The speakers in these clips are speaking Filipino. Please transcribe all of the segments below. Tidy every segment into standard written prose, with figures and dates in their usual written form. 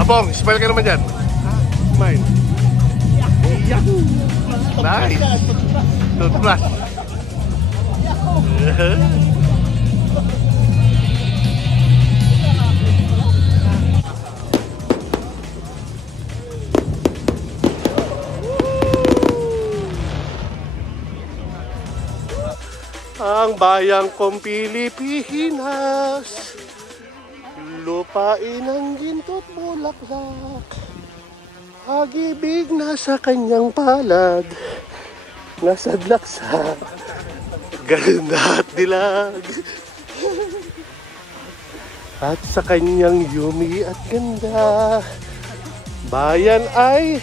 Abong, smile ka naman dyan. Smile. Yahoo! Nice! Toothbrush. Ang bayang kong Pilipinas, lupain ang ginto't bulaklak, pag-ibig na sa kanyang palad, nasadlak sa ganda at dilag, at sa kanyang yumi at ganda, bayan ay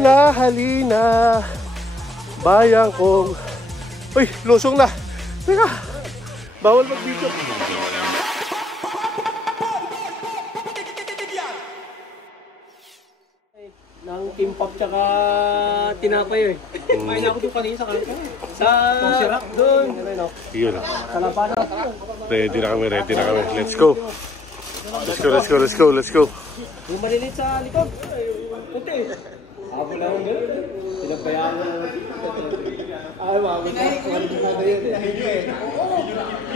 nahalina, bayang kong... Uy, lusong na! Teka, bawal mag-video. Nang kimpap tsaka tinapay eh. Kumain ako doon kanina sa kanto. Sa Sirak doon. Yun. Sa Labanan. Ready na kami. Let's go. Let's go. Yung malilit sa likod. Puti. Habol lang ang gano'n. Pinabayaan mo lang. Ay, mami.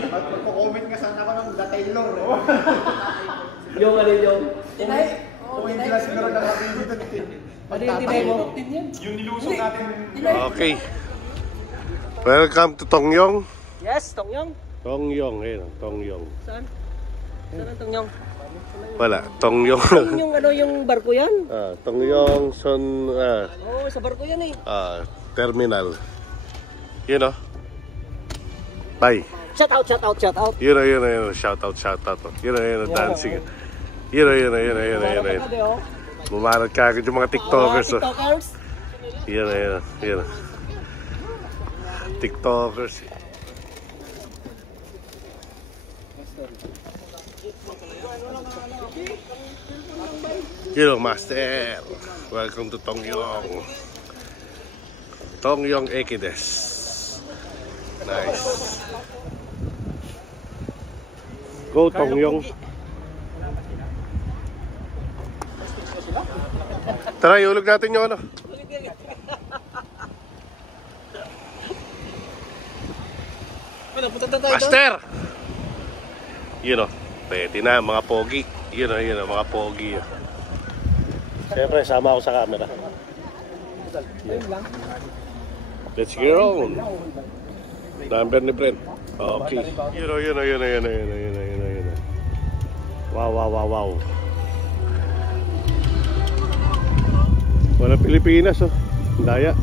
Magko-comment nga sana ako ng The Taylor. Yung ano yung... Kung hindi lang siguro nakakabili dito. Ano yung tinay mo? Yung nilusong natin. Okay. Welcome to Tongyong. Yes, Tongyong. Tongyong, ayun. Tongyong. Saan? Saan ang Tongyong? Wala, Tongyong. Yung ano yung barko yan? Tongyong Oo, sa barko yan eh. Terminal. You know? Bye. Shout out. You know. Shout out. You know, dancing. You know. Bumarad ka agad yung mga TikTokers. TikTokers? Yun. TikTokers. Hello, Master. Welcome to Tongyong. Tongyong Ekides. Nice. Go, Tongyong. Tara, iulog natin yung ano. Master! You know, pwede na, mga pogi. You know, mga pogi. Siyempre, sama ako sa camera. Let's get on. Number ni Brent. Okay. You know. Wow. Wala Pilipinas, oh. Daya.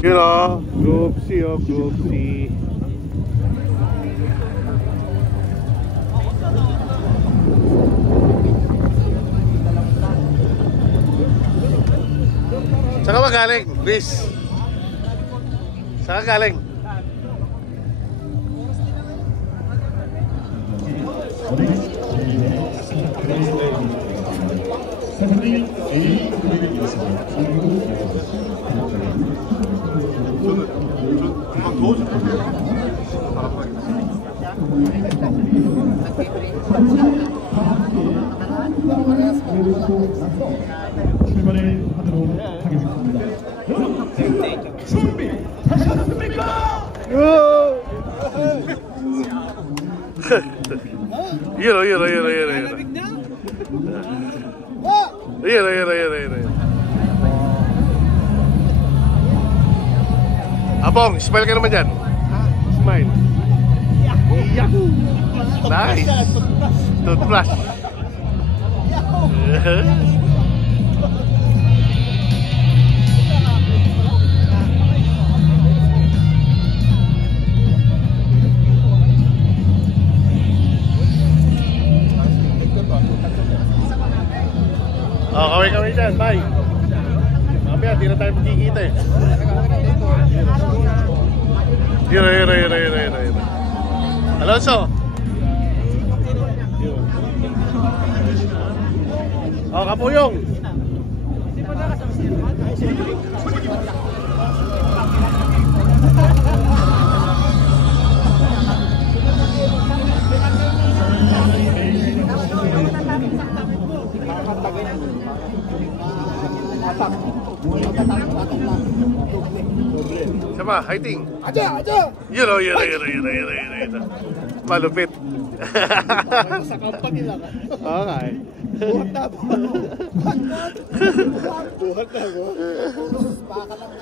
You know, Group C. Saan ka ba galing, Chris? Saan ka galing? 출발하도록 하겠습니다. 준비 하셨습니까? Abong, smile ka naman dyan. Smile. Yahoo! Nice. Toothbrush. Oh, kaway-kaway dyan, bye. Mamaya, di na tayo magkikita eh. Yun. Alonso. Oh, Kapuyong. Sama, hiting. Aja! Yun. Malupit. Sa company lang. Okay. Buhat na. Baka lang na.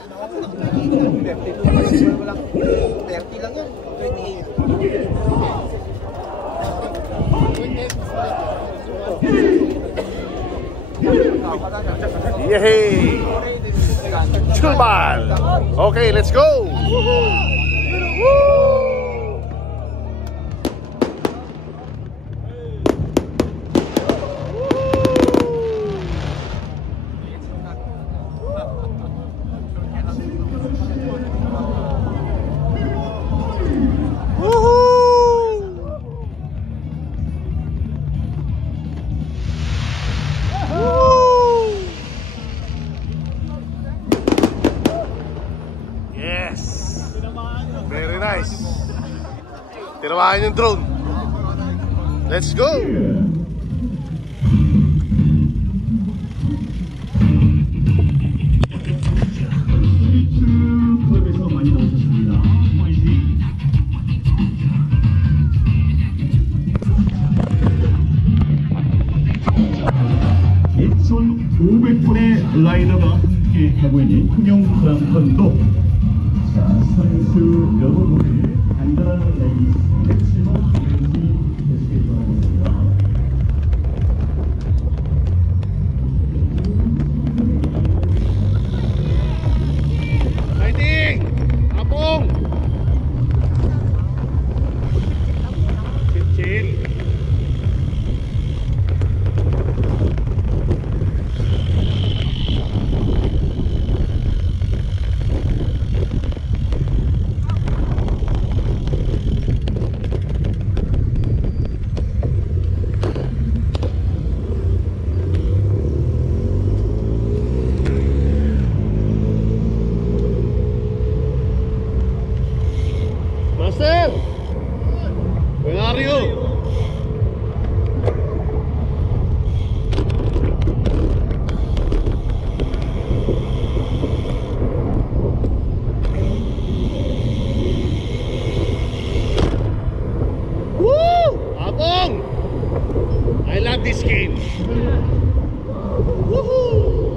30 lang yun. 28. Yay! Chumal! Okay, let's go! Woo! Very nice. Tinamaan yung drone. Let's go. 클럽에서 많이 나오셨습니다. 화이팅! 2,500분의 라이더가 함께 하고 있는 통영 크랑펀도 자, 선수 여러분이 간단한 레이스 맥시멈 렌지 되시길 바라겠습니다. 파이팅! 아뽕! 칠. Master! Where are you? Woo! Abong! I love this game. Woohoo!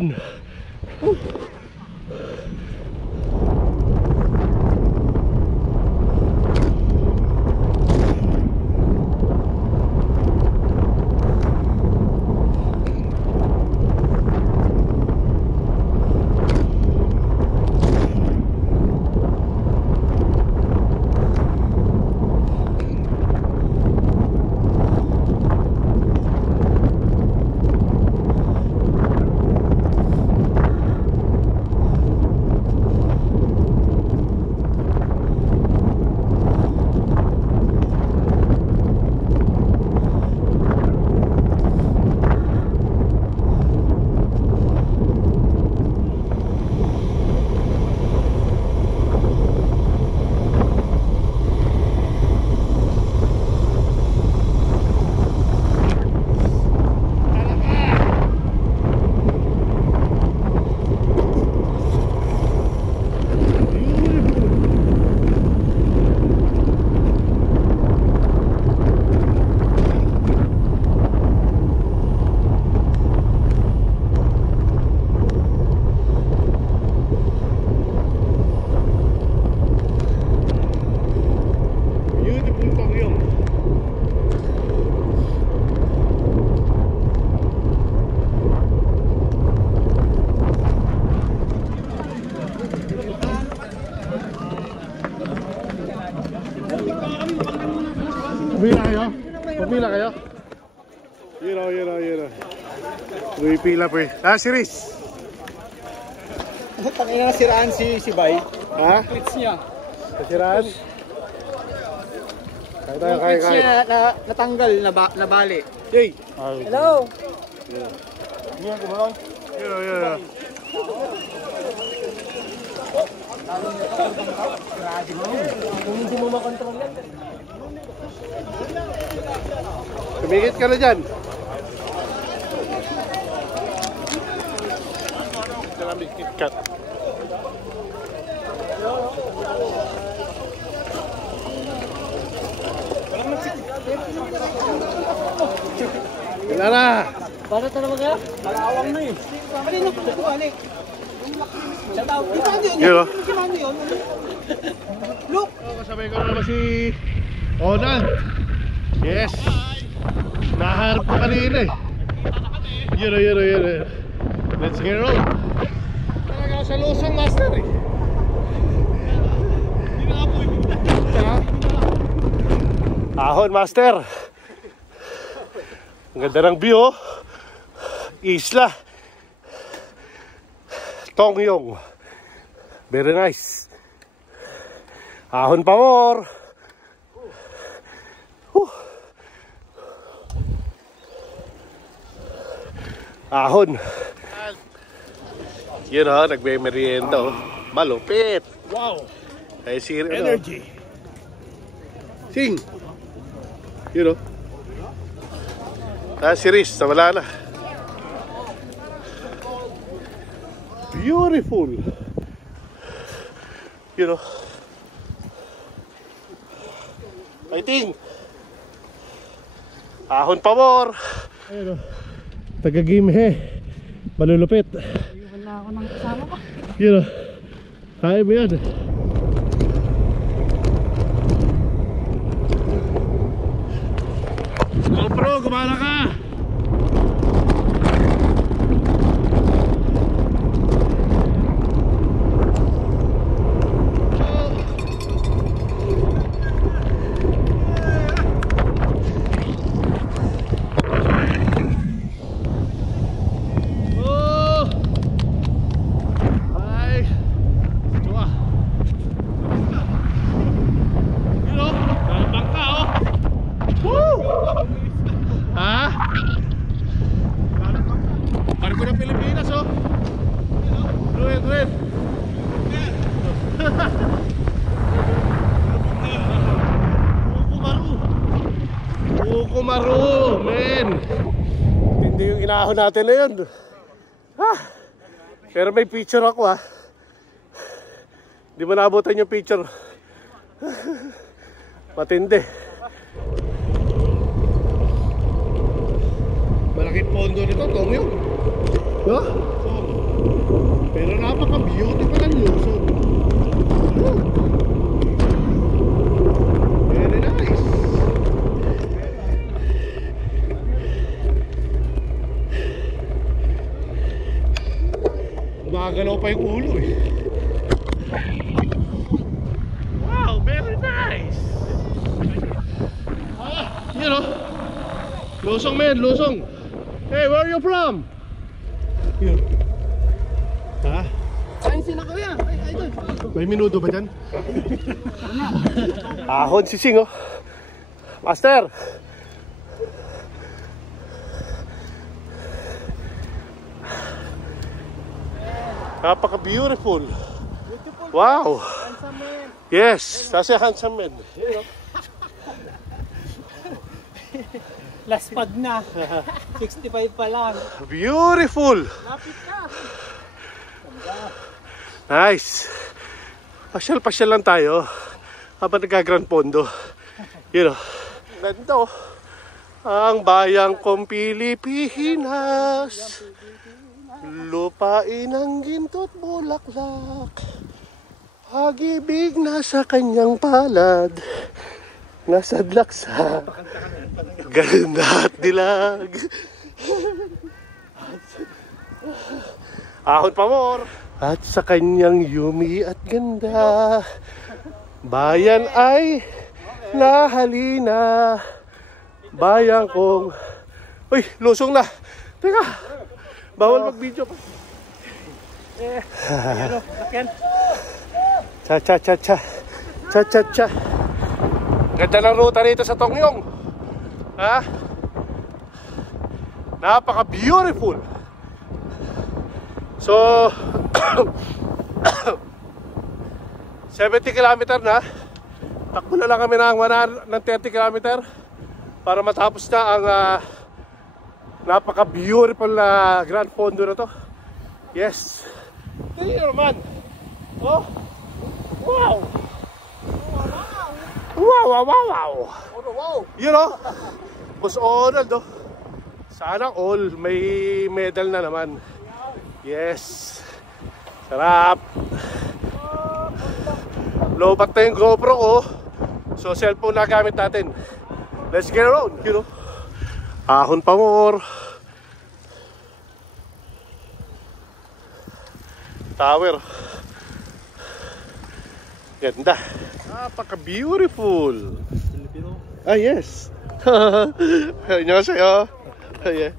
ahon. Pumila kayo? Pumila kayo? Yun o. Pumipila po eh. Ah, si Riz. Tangina nasiraan si Bay. Ha? Clits niya. Nasiraan? Kaya. Clits niya natanggal, nabali. Yay! Hello! Yun o. Kung hindi mo makontrol yan. Tumigit ka na dyan. Ito namin KitKat. Wala na. Para talaga kaya? Malawang na eh. Kanina ko ito balik. Yun o. Yun. Look! Kasabay ko na naman si Onan. Yes. Naharap ko kanina eh. Yun o. Let's get roll. Talaga sa Luzon, Master eh. Ahon, Master. Ang ganda ng view oh. Isla Tongyong. Very nice. Ahon pa more. Ahon. Yun o, nagme-merienda o. Malupit. Wow! Ay, Energy. Sing. Yun o. Ah, si Riz, nawala na. Beautiful. Yun o. Fighting. Ahon pa more. Ayun o. Taga-Gimhe. Malulupit. Wala ako ng kasama ko. Yun o. Kaya mo yan. GoPro, gumana ka! Kumaru, men. Hindi yung inahon natin na yun. Pero may picture ako ha. Hindi mo naabutan yung picture. Matindi. Malaking pondo nito, Tongyong. Diba? Pero napaka-beautiful ang Luzon. Woo! Very nice. Gumagalaw pa yung ulo eh. Wow, very nice. You know, Luzon man, Luzon. Hey, where are you from? Yun. Ha? Ayun sila kuya. Ay, doon. May minuto ba dyan? Ahon si Sing, oh. Master! Napaka-beautiful. Wow! Yes, that's a handsome man. Last pag na. 65 pa lang. Beautiful! Lapit ka. Nice! Pasyal-pasyal lang tayo habang nagka-Grand Pondo. You know, ganda oh. Ang bayang kong Pilipinas, lupain ang ginto't bulaklak, pag-ibig na sa kanyang palad, nasadlak sa ganda at dilag. Ahon pa more. At sa kanyang yumi at ganda, bayan ay nahalina. Bayan kong... Uy, lusong na. Teka, bawal mag-video pa. Cha-cha-cha-cha. Cha-cha-cha. Ganda ng ruta rito sa Tongyong. Ha? Napaka-beautiful. So, 70 km na. Takbo na lang kami ng 30 km para matapos na ang napaka-beautiful na Grand Fondo na to. Yes. Tingnan naman. Oh. Wow. Wow, wow, wow, wow. Wow! You know, Boss Ronald, oh. Sana all may medal na naman. Yes. Sarap. Lobat na yung GoPro ko. So cellphone na gamit natin. Let's get around, you know. Ahon pa more. Tower. Ganda. Napaka-beautiful. Ah, yes. 안녕하세요. Yeah.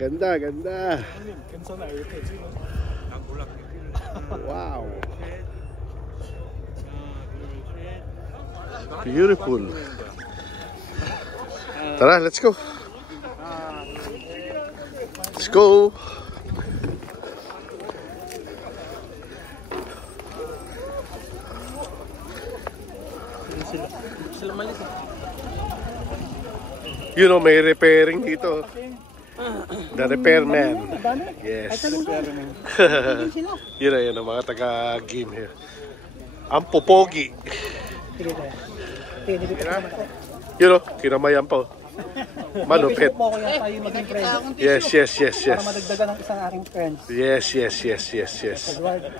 Ganda, ganda. Wow. Beautiful. Tara, let's go. Let's go. You know, may repairing dito. The repairman. Yes. Yun ang mga taga-game here. Ang popogi. You know, kinamayan pa. Malupit. Yes, yes, yes, yes. Para madagdagan ng isang aking friends. Yes, yes, yes, yes, yes.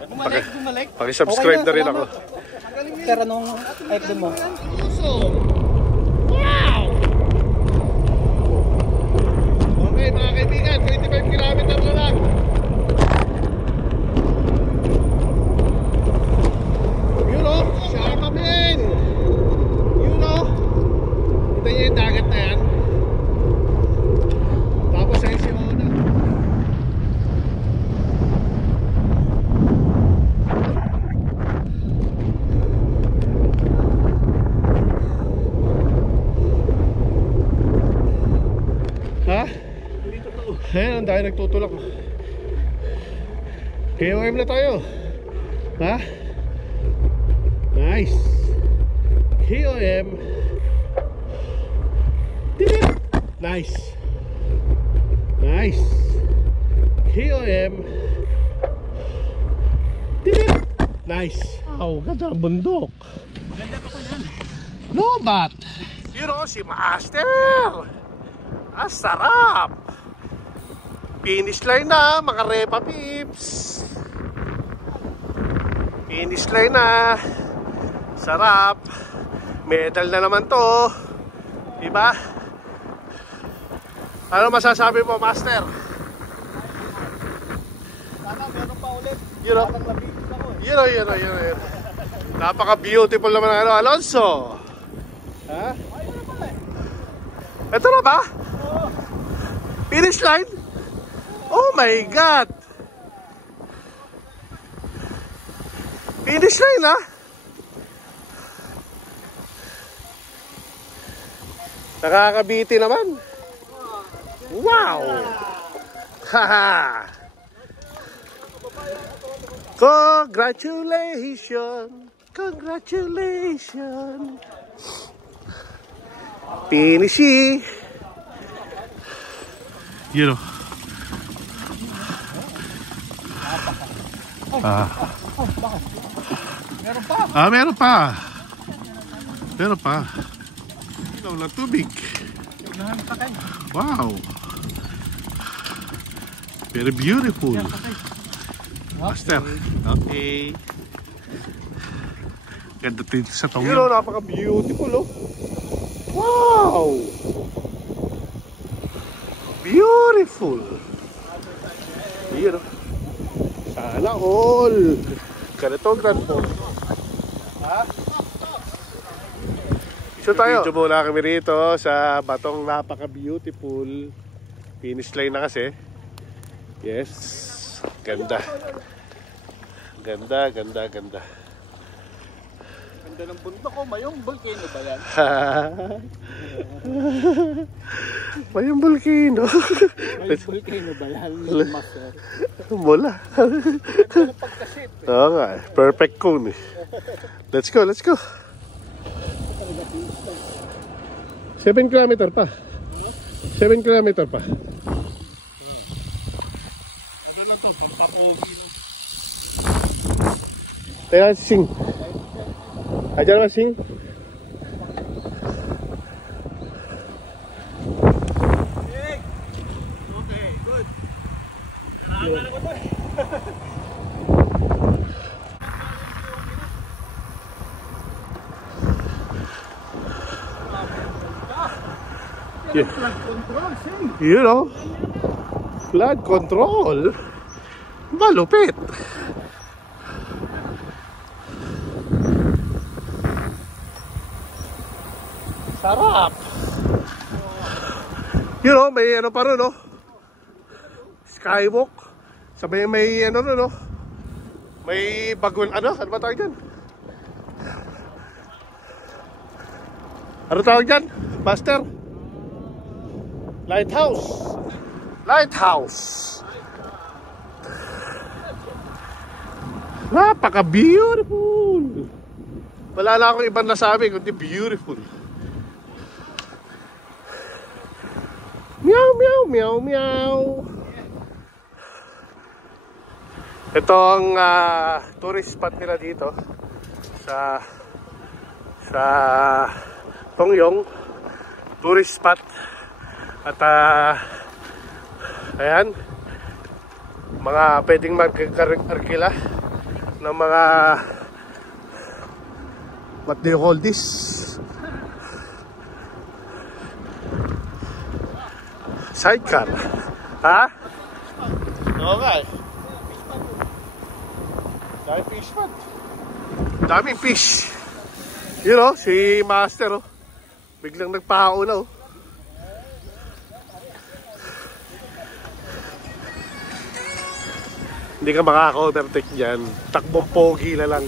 Bumalik. Paki-subscribe na rin ako. Sir, anong FB mo? Wow! Okay mga kaibigan, 25 km na lang. You know, Sharmamin. You know, kita niyo yung dagat na yan. Tapos ay si Ona. Ha? Ayan, ang dahil nagtutulak. KOM na tayo. Ha? Nice. KOM. Nice. Nice. KOM. Nice. Wow, ganda ang bundok. Maganda pa ko yan. Lobat. You know, si Master. Ang sarap. Finish line na, mga Repa Pips. Finish line na. Sarap. Medal na naman to. Diba? Ano masasabi mo, Master? Sana meron pa ulit. You know? Yun. Napaka-beautiful naman ang Alonso. Ha? Ito na ba? Finish line? Oh my God! Finish line, ha? Nakakabiti naman. Wow! Haha! Congratulations! Congratulations! Finishy! You know. Meron pa. Ilaw na tubig. Wow. Very beautiful. Master. Okay. Ganda din sa tong. You know, napaka-beautiful, oh. Wow. Beautiful. You know. Sana all. Ganito ang Grand Port. Ha? So tayo. Dito muna kami rito sa batong napaka-beautiful. Finish line na kasi. Yes. Ganda. Ganda. Ganda ng bundok ko. Mayong volcano ba yan? Mayong volcano. Mayong volcano ba yan? Master. Mula. Ganda ng pagkasip. Oo nga. Perfect cone. Let's go. 7 kilometer pa. 7 kilometer pa. Teka, sing. Ajar naman, sing. Okay, good. Yeah. Flood control, sing. You know, flood control. Malupit. Sarap. You know, may ano pa rin, no? Skywalk. Sabi may ano, no? May bagon, ano ba tawag dyan? Ano tawag dyan, Master? Lighthouse. Napaka-beautiful. Wala na akong ibang nasabi kundi beautiful. Meow. Ito ang tourist spot nila dito sa Tongyong. Tourist spot. At ayan, mga pwedeng mag-arkila ng mga, what do you call this? Sidecar. Ha? Okay. Daming fish. You know, si Master, oh, biglang nagpauna, oh. Hindi ka makaka-overtake dyan. Takbong pogi na lang.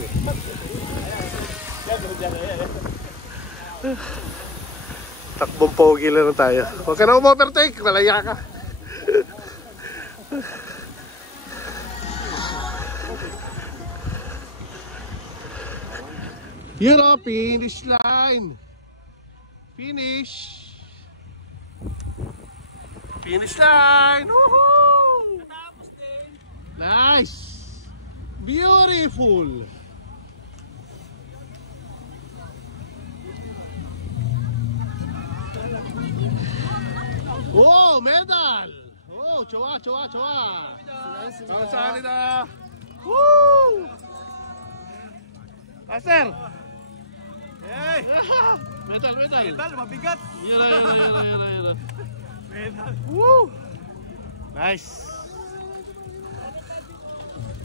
Takbong pogi lang tayo. Huwag ka na overtake. Malaya ka. Yun o, finish line. Finish line. Woohoo! Nice! Beautiful! Oh, medal! Oh, 좋아. 감사합니다. 우! 아셀. 메달. mabigat. Yun. Woo! Nice.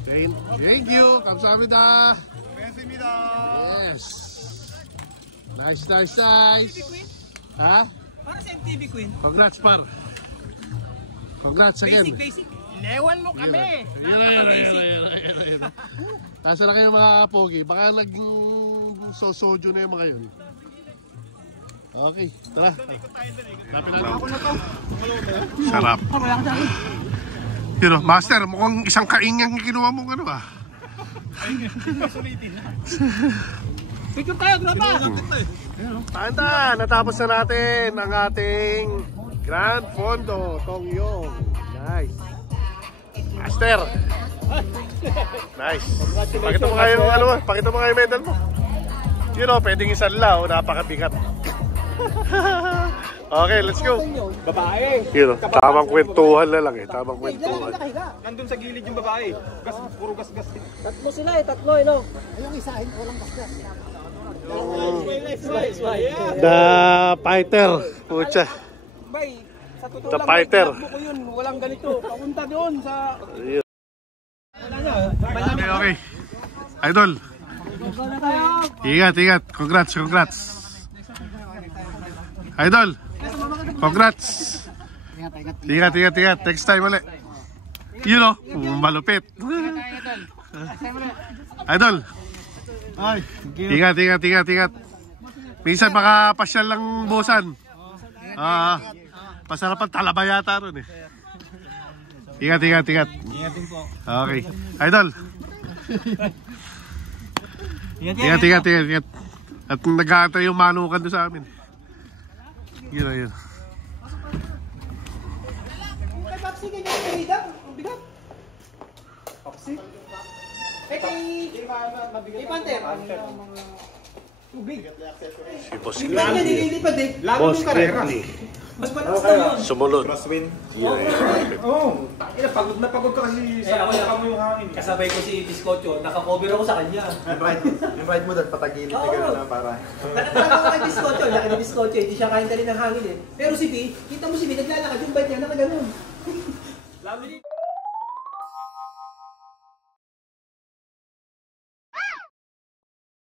Thank you. 감사합니다. Yes. Nice. Ha? Para sa MTV Queen. Congrats, par. Congrats again. Basic. Ilewan mo kami. Yun. Nasa na kayo mga pogi? Baka naging soju na yung mga yun. Okay, tara. Lapit na ako na to. Sarap. Yun o, master, mukhang isang kaingang kinuha mong ano ah. Picture tayo, graba. Tanda, natapos na natin ang ating Grand Fondo Tongyong. Nice. Master. Nice. Pakita mo kayo ano, pakita mo kayo medal mo. Yun o, pwedeng isanlaw, napakabigat. Okay, let's go. Babae. Yun o, tamang kwentuhan na lang eh, tamang kwentuhan. Nandun sa gilid yung babae. Puro gas-gas. Tatlo sila eh, tatlo eh, no? Ayong isa, walang gasgas. The fighter. Pucha. Bay, sa totoo The lang, fighter. tinakbo ko yun. Walang ganito. Papunta doon sa... Okay. Idol. Ingat. Congrats. Idol. Congrats. Ingat. Next time ulit. You know, malupit. Idol. Ingat. Minsan makapasyal lang busan. Masarap ang talaba yata ron eh. Ingat. Ingatin po. Okay. Idol. Ingat. At nag-aantay yung manukan doon sa amin. Yun. Kay Papsi, ganyan yung kanida. Ang bigat. Papsi? Kay Panther. Tubig. Si Boss Bigla niya nililipad eh. Boss Gretny. Mas malakas na yun. Sumunod. Pagod na pagod ka kasi sa mo yung hangin. Kasabay ko si Biscocho, nakakover ako sa kanya. Yung ride mo doon, patagilid na gano'n na para. Nakataka ko kay Biscocho, laki ni Biscocho, hindi siya kain dali ng hangin eh. Pero si B, kita mo si B, naglalakad yung bike niya, nakaganon.